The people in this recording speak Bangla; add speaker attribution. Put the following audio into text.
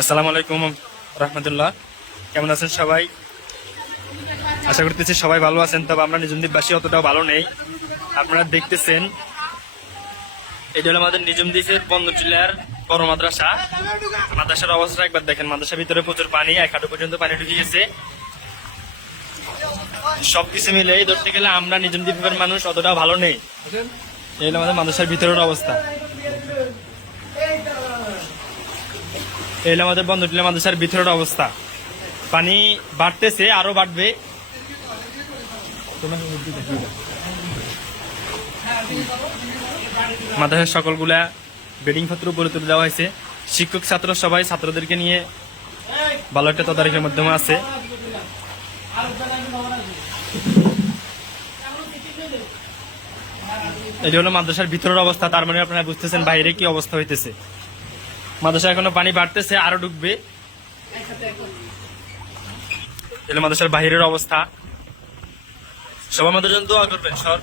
Speaker 1: আসসালামু আলাইকুম রহমতুল্লাহ। কেমন আছেন সবাই? আশা করতেছি সবাই ভালো আছেন, তবে আমরা নিজম দ্বীপবাসী অতটাও ভালো নেই। আপনারা দেখতেছেন, এটা হলো আমাদের নিজম দ্বীপের বন্ধ জেলার বড় মাদ্রাসা। মাদ্রাসার অবস্থা একবার দেখেন, মাদ্রাসার ভিতরে প্রচুর পানি, এক হাঁটু পর্যন্ত পানি ঢুকে গেছে। সবকিছু মিলে ধরতে গেলে আমরা নিজম দ্বীপের মানুষ অতটাও ভালো নেই। এই হলো আমাদের মাদ্রাসার ভিতরের অবস্থা। এই আমাদের বন্ধ টিলা মাদ্রাসার ভিতরের অবস্থা। পানি বাড়তেছে, আরও বাড়বে। মাদ্রাসার সকলগুলা বেডিং পত্র উপরে তুলে দেওয়া হয়েছে। শিক্ষক, ছাত্র সবাই ছাত্রদেরকে নিয়ে ভালো একটা তদারকির মাধ্যমে আছে। এটি হলো মাদ্রাসার ভিতরের অবস্থা। তার মানে আপনারা বুঝতেছেন বাইরে কি অবস্থা হইতেছে। মাদ্রাসা এখনও পানি বাড়তেছে, আরও ডুববে। এলো মাদ্রাসার বাহিরের অবস্থা। সবার জন্য দোয়া করবেন, সর।